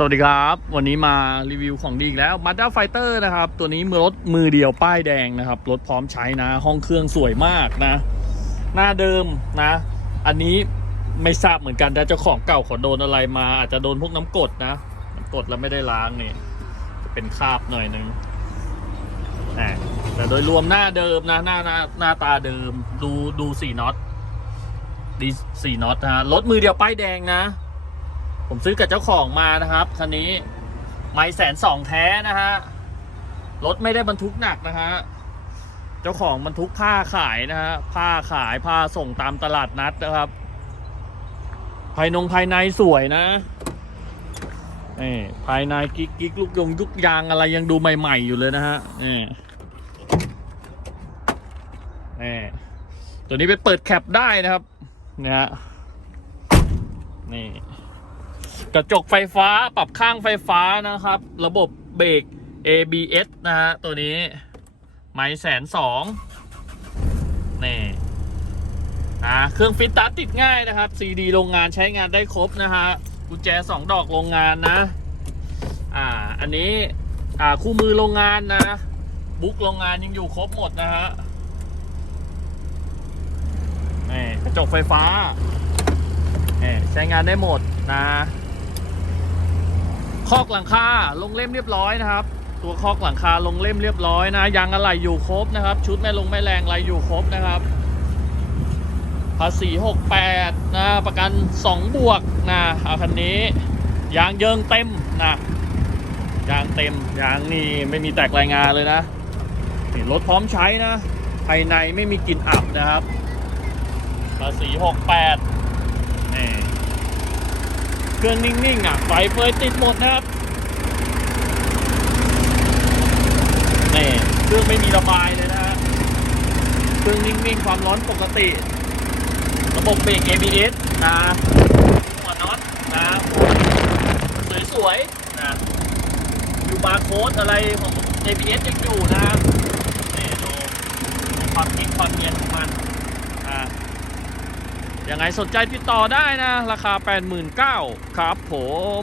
สวัสดีครับ วันนี้มารีวิวของดีอีกแล้ว Mazda Fighter นะครับ ตัวนี้มือรถมือเดียวป้ายแดงนะครับ รถพร้อมใช้นะ ห้องเครื่องสวยมากนะ หน้าเดิมนะ อันนี้ไม่ทราบเหมือนกันแต่เจ้าของเก่าขาโดนอะไรมา อาจจะโดนพวกน้ำกรดนะน้ำกรดแล้วไม่ได้ล้างนี่จะเป็นคราบหน่อยนึงแต่โดยรวมหน้าเดิมนะหน้าหน้าหน้าตาเดิม ดูดูสี่น็อตดีสี่น็อตนะรถมือเดียวป้ายแดงนะ ผมซื้อกับเจ้าของมานะครับคันนี้ไม่แสนสองแท้นะฮะรถไม่ได้บรรทุกหนักนะฮะเจ้าของบรรทุกผ้าขายนะฮะผ้าขายผ้าส่งตามตลาดนัดนะครับ ภายนงภายในสวยนะนี่ภายในกิ๊กกิ๊กลูกยงยุกยางอะไรยังดูใหม่ ๆ อยู่เลยนะฮะนี่นี่ตัวนี้ไปเปิดแคปได้นะครับนี่ฮะนี่ กระจกไฟฟ้าปรับข้างไฟฟ้านะครับ ระบบเบรก ABS นะฮะตัวนี้ไม้แสนสองนี่อ่าเครื่องฟิตตัดติดง่ายนะครับ CD โรงงานใช้งานได้ครบนะฮะกุญแจ 2 ดอกโรงงานนะอ่าอันนี้อ่าคู่มือโรงงานนะ บุ๊กโรงงานยังอยู่ครบหมดนะฮะนี่กระจกไฟฟ้านี่ใช้งานได้หมดนะ คอกหลังคาลงเล่มเรียบร้อยนะครับ ตัวคอกหลังคาลงเล่มเรียบร้อยนะยางอะไหล่อยู่ครบนะครับ ชุดแม่ลงแม่แรงอะไรอยู่ครบนะครับภาษี68นะประกัน 2 บวกนะเอาคันนี้ยางเยิงเต็มนะยางเต็มยางนี่ไม่มีแตกรายงานเลยนะนี่รถพร้อมใช้นะ ภายในไม่มีกลิ่นอับนะครับภาษี68 เครื่องนิ่งๆอะไฟเฟยติดหมดนะครับนี่เครื่องไม่มีระบายเลยนะฮะเครื่องนิ่งๆความร้อนปกติ ระบบเบรก ABS นะหัวน็อตนะสวยๆนะอยู่บาร์โค้ดอะไรของ ABS ยังอยู่นะครับนี่ดูความนิ่งความเนียนของมัน ยังไงสนใจติดต่อได้นะ ราคา 89,000 ครับผม